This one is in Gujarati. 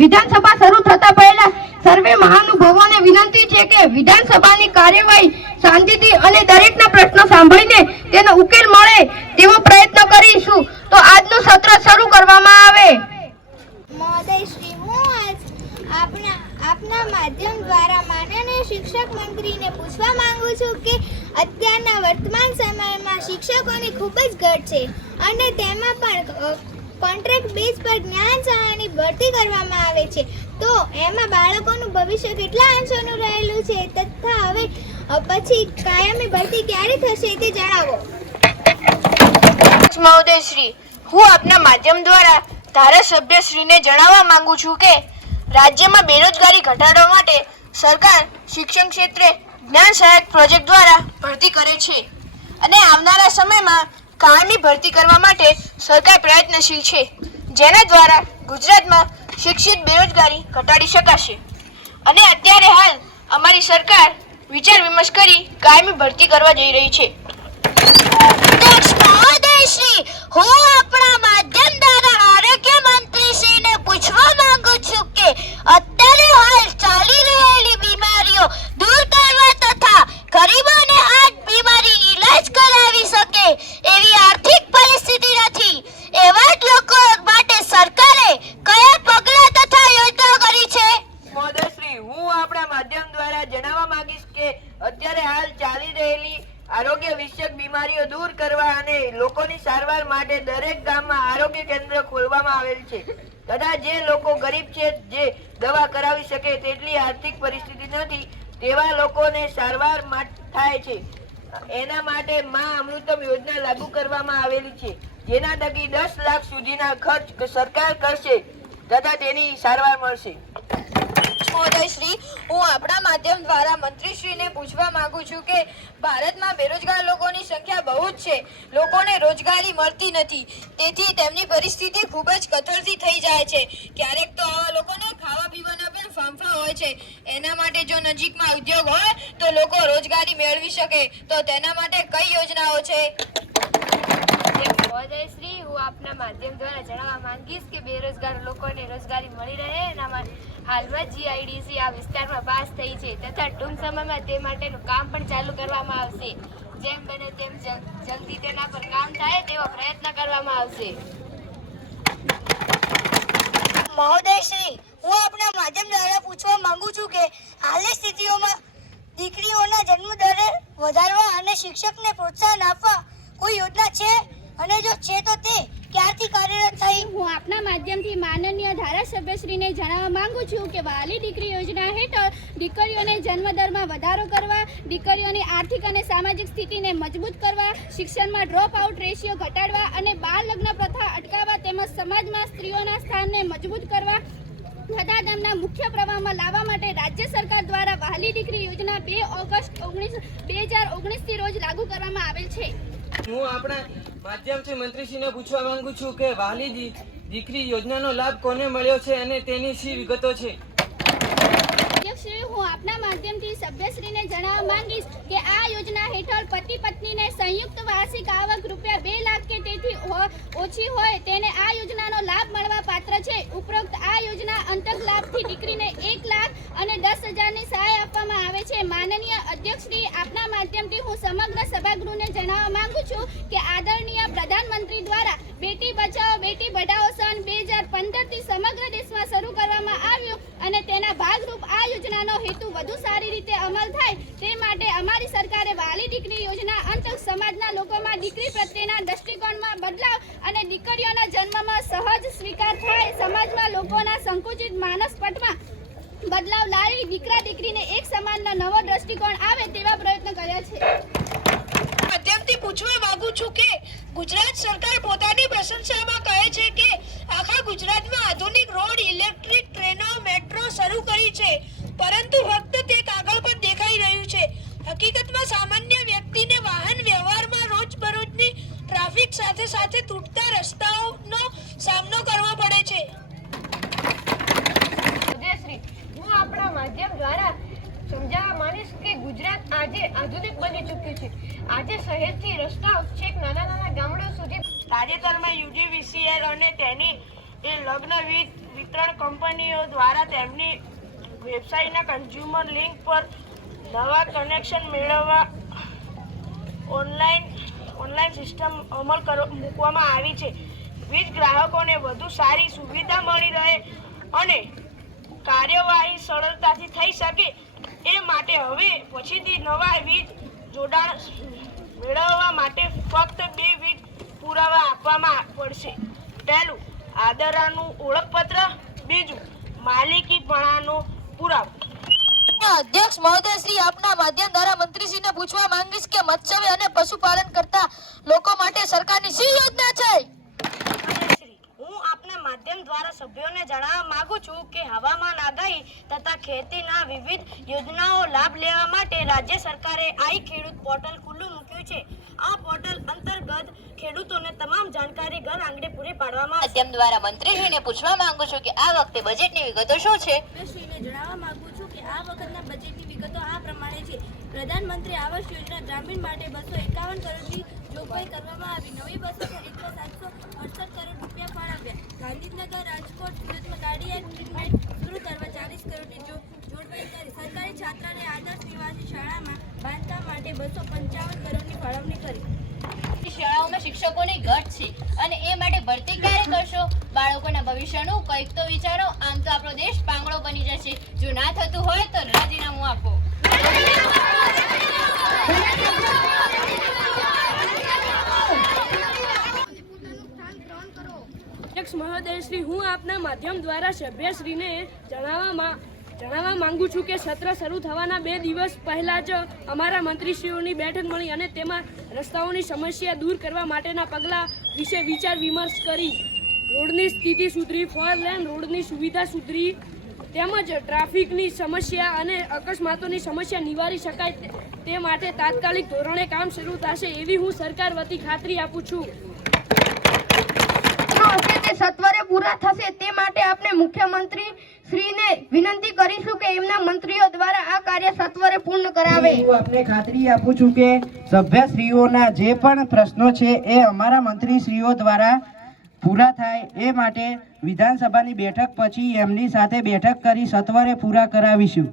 વિધાનસભા શરૂ થતા પહેલા સર્વે મહાનુભાવોને વિનંતી છે કે વિધાનસભાની કાર્યવાહી શાંતિથી અને દરેકના પ્રશ્નો સાંભળીને તેનો ઉકેલ મળે તેવો પ્રયત્ન કરીશું. તો આજનું સત્ર શરૂ કરવામાં આવે. મહોદય શ્રી, હું આજ આપના માધ્યમ દ્વારા માનનીય શિક્ષક મંત્રીને પૂછવા માંગુ છું કે અત્યારના વર્તમાન સમયમાં શિક્ષકોની ખૂબ જ ઘટ છે અને તેમાં પણ કોન્ટ્રાક્ટ બેઝ પર જ્ઞાન સહાયની ભરતી કરવામાં આવે છે. તો એમાં બાળકોનું ભવિષ્ય કેટલા અંશોનું રહેલું છે તથા હવે પછી કાયમી ભરતી ક્યારે થશે તે જણાવો. મહોદય શ્રી, હું આપના માધ્યમ દ્વારા ધારાસભ્યશ્રીને જણાવવા માંગુ છું કે રાજ્યમાં બેરોજગારી ઘટાડવા માટે સરકાર શિક્ષણ ક્ષેત્રે જ્ઞાન સહાયક પ્રોજેક્ટ દ્વારા ભરતી કરે છે અને આવનારા સમયમાં કાયમી ભરતી કરવા માટે સરકાર પ્રયત્નશીલ છે, જેના દ્વારા ગુજરાતમાં શિક્ષિત બેરોજગારી ઘટાડી શકાશે. અને અત્યારે હાલ અમારી સરકાર વિચાર વિમર્શ કરી કાયમી ભરતી કરવા જઈ રહી છે. હું આપણા માધ્યમ દ્વારા આરોગ્ય મંત્રીશ્રીને પૂછવા માંગુ છું કે અત્યારે હાલ ચાલી રહેલી બીમારીઓ દૂર કરવા તથા ગરીબોને આ બીમારી ઈલાજ કરાવી શકે એવી આર્થિક પરિસ્થિતિ નથી. એવા જ લોકો માટે સરકારે કયા પગલાં તથા યોજનાઓ કરી છે? મહોદયશ્રી, હું આપણા માધ્યમ દ્વારા જણાવવા માંગીશ કે અત્યારે હાલ ચાલી રહેલી આરોગ્ય વિષયક બીમારીઓ દૂર કરવા અને લોકોની સારવાર માટે દરેક ગામમાં આરોગ્ય કેન્દ્ર ખોલવામાં આવેલ છે તથા જે લોકો ગરીબ છે, જે દવા કરાવી શકે તેટલી આર્થિક પરિસ્થિતિ નથી તેવા લોકોને સારવાર થાય છે. એના માટે મા અમૃતમ યોજના લાગુ કરવામાં આવેલી છે, જેના થકી 10 લાખ સુધીના ખર્ચ સરકાર કરશે તથા તેની સારવાર મળશે. મહોદયશ્રી, હું આપણા માધ્યમ દ્વારા મંત્રીશ્રીને પૂછવા માંગુ છું કે ભારતમાં બેરોજગાર લોકોની સંખ્યા બહુ જ છે. લોકોને રોજગારી મળતી નથી, તેથી તેમની પરિસ્થિતિ ખૂબ જ કથળતી થઈ જાય છે. ક્યારેક તો આવા લોકોને ખાવા પીવાના પણ ફાંફા હોય છે. એના માટે જો નજીકમાં ઉદ્યોગ હોય તો લોકો રોજગારી મેળવી શકે, તો તેના માટે કઈ યોજનાઓ છે? મહોદયશ્રી, હું આપના માધ્યમ દ્વારા જણાવવા માંગીશ કે બેરોજગાર લોકોને રોજગારી મળી રહે એના માટે હાલમાં જીઆઈડીસી આ વિસ્તારમાં પાસ થઈ છે તથા ટૂંક સમયમાં તે માટેનું કામ પણ ચાલુ કરવામાં આવશે. જેમ બને તેમ જલ્દી તેના પર કામ થાય તેવો પ્રયત્ન કરવામાં આવશે. મહોદયશ્રી, હું આપના માધ્યમ દ્વારા પૂછવા માંગુ છું કે હાલની સ્થિતિઓમાં દીકરીઓના જન્મદર વધારવા અને શિક્ષકને પ્રોત્સાહન આપવા કોઈ યોજના છે અને જો છે તો તે ક્યારથી કાર્યરત થઈ? હું આપના માધ્યમથી માનનીય ધારાસભ્યશ્રીને જણાવવા માંગુ છું કે વહાલી દીકરી યોજના હેઠળ દીકરીઓને જન્મદરમાં વધારો કરવા, દીકરીઓની આર્થિક અને સામાજિક સ્થિતિને મજબૂત કરવા, શિક્ષણમાં ડ્રોપ આઉટ રેશિયો ઘટાડવા અને બાળ લગ્ન પ્રથા અટકાવવા તેમજ સમાજમાં સ્ત્રીઓના સ્થાનને મજબૂત કરવા તથા તેમના મુખ્ય પ્રવાહમાં લાવવા માટે રાજ્ય સરકાર દ્વારા વહાલી દીકરી યોજના 2 ઓગસ્ટ 2019થી રોજ લાગુ કરવામાં આવેલ છે. હું આપણા માધ્યમથી મંત્રીશ્રીને પૂછવા માંગુ છું કે વહાલી દીકરી યોજનાનો લાભ કોને મળ્યો છે અને તેની શી વિગતો છે? હું આપના માધ્યમથી સભ્યશ્રીને જણાવવા માંગીશ કે આ યોજના હેઠળ પતિ પત્નીને સંયુક્ત વાર્ષિક આવક રૂપિયા 2 લાખ કે તેથી ઓછી હોય તેને આ યોજનાનો લાભ મળવા પાત્ર છે. ઉપરોક્ત આ યોજના અંતર્ગત લાભથી દીકરીને 1 લાખ અને 10,000ની સહાય આપવામાં આવે છે. માનનીય અધ્યક્ષશ્રી, આપના માધ્યમથી હું સમગ્ર સભાગૃહને જણાવવા માંગુ છું કે આદરણીય પ્રધાનમંત્રી દ્વારા બેટી બચાવો બેટી પઢાઓ સન 2015થી સમગ્ર દેશમાં શરૂ કરવામાં આવ્યું અને તેના ભાગરૂપ આ યોજનાનો હેતુ વધુ સારી રીતે અમલ થાય તે માટે અમારી સરકારે વહાલી દીકરી યોજના અંતર્ગત સમાજના લોકોમાં દીકરી પ્રત્યેના દ્રષ્ટિકોણમાં બદલાવ અને દીકરીઓના જન્મમાં સહજ સ્વીકાર થાય, સમાજમાં લોકોના સંકુચિત માનસપટમાં બદલાવ લાવી દીકરા દીકરીને એક સમાનનો નવો દ્રષ્ટિકોણ આવે તેવા પ્રયત્નો કર્યા છે. માધ્યમથી પૂછવા માંગુ છું કે ગુજરાત સરકાર પોતાની પ્રશંસામાં કહે છે કે આખા ગુજરાતમાં આધુનિક રોડ, ઇલેક્ટ્રિક ટ્રેનો, મેટ્રો શરૂ કરી છે, પરંતુ ફક્ત તે કાગળ પર દેખાઈ રહ્યું છે. હકીકતમાં સામાન્ય વ્યક્તિને વાહન વ્યવહારમાં રોજબરોજની ટ્રાફિક સાથે સાથે તૂટતા રસ્તાઓનો સામનો કરવો પડે છે. હું આપણા માધ્યમ દ્વારા સમજાવવા માંગીશ કે ગુજરાત આજે આધુનિક બની ચૂક્યું છે. આજે શહેરથી રસ્તાઓ છેક નાના નાના ગામડો સુધી તાજેતરમાં યુજીવીસીએલ અને તેની એ લગ્ન વિતરણ કંપનીઓ દ્વારા તેમની વેબસાઇટના કન્ઝ્યુમર લિંક પર નવા કનેક્શન મેળવવા ઓનલાઈન સિસ્ટમ મૂકવામાં આવી છે. વીજ ગ્રાહકોને વધુ સારી સુવિધા મળી રહે અને કાર્યવાહી સરળતાથી થઈ શકે એ માટે હવે પછીથી નવા વીજ જોડાણ મેળવવા માટે ફક્ત 2 વીજ પુરાવા આપવામાં પડશે. પહેલું, આધારનું ઓળખપત્ર. બીજું, માલિકીપણાનો પુરાવો. અધ્યક્ષ મહોદય શ્રી, આપના માધ્યમ દ્વારા મંત્રીશ્રીને પૂછવા માંગીશ કે મત્સ્ય અને પશુપાલન કરતા લોકો માટે સરકારની શી યોજના છે? હું આપના માધ્યમ દ્વારા સભ્યોને જણાવવા માંગુ છું કે હવામાન આગાહી તથા ખેતીના વિવિધ યોજનાઓ લાભ લેવા માટે રાજ્ય સરકારે આઈ ખેડૂત પોર્ટલ ખુલ્લું મૂક્યું છે. આ પોર્ટલ અંતર્ગત ખેડૂતોને તમામ જાણકારી ઘર આંગણે પૂરી પાડવામાં આવશે. માધ્યમ દ્વારા મંત્રીશ્રીને પૂછવા માંગુ છું કે આ વખતે બજેટની વિગતો શું છે? શ્રીને જણાવવા માંગુ છું કે આ વખતના બજેટની વિગતો આ પ્રમાણે છે. પ્રધાનમંત્રી આવાસ યોજના ગ્રામીણ માટે 251 કરોડની જોગવાઈ કરવામાં આવી. નવી બસો ખરીદવા 768 કરોડ રૂપિયા ફાળવ્યા. ગાંધીનગર, રાજકોટ, સુરતમાં ગાડી ટ્રીટમેન્ટ શરૂ કરવા 40 કરોડની જોગવાઈ કરી. સરકારી છાત્રાને આદર્શ નિવાસી શાળામાં બાંધકામ માટે 255 કરોડની ફાળવણી કરી. શાળાઓમાં શિક્ષકોની ઘટ છે અને એ માટે ભરતી ક્યારે કરશો? બાળકોના ભવિષ્યનું કંઈક તો વિચારો. આમ તો આપણો દેશ પાંગડો બની જશે. જો ના થતું હોય તો રાજીનામું આપો. અધ્યક્ષ મહોદય શ્રી, હું આપના માધ્યમ દ્વારા સભ્યશ્રીને જણાવવા માંગુ છું કે સત્ર શરૂ થવાના 2 દિવસ પહેલા જ અમારા મંત્રીશ્રીઓની બેઠક મળી અને તેમાં રસ્તાઓની સમસ્યા દૂર કરવા માટેના પગલાં વિશે વિચાર વિમર્શ કરી. રોડની સ્થિતિ સુધરી, 4 લેન રોડની સુવિધા સુધરી તેમજ ટ્રાફિકની સમસ્યા અને અકસ્માતોની સમસ્યા નિવારી શકાય તે માટે તાત્કાલિક ધોરણે કામ શરૂ થશે એવી હું સરકાર વતી ખાતરી આપું છું. સત્વરે પૂરા થશે તે માટે આપણે મુખ્યમંત્રી શ્રીને વિનંતી કરીશું કે એમના મંત્રીઓ દ્વારા આ કાર્ય સત્વરે પૂર્ણ કરાવે. હું આપને ખાતરી આપું છું કે સભ્યશ્રીઓના જે પણ પ્રશ્નો છે એ અમારા મંત્રીશ્રીઓ દ્વારા પૂરા થાય એ માટે વિધાનસભાની બેઠક પછી એમની સાથે બેઠક કરી સત્વરે પૂરા કરાવીશું.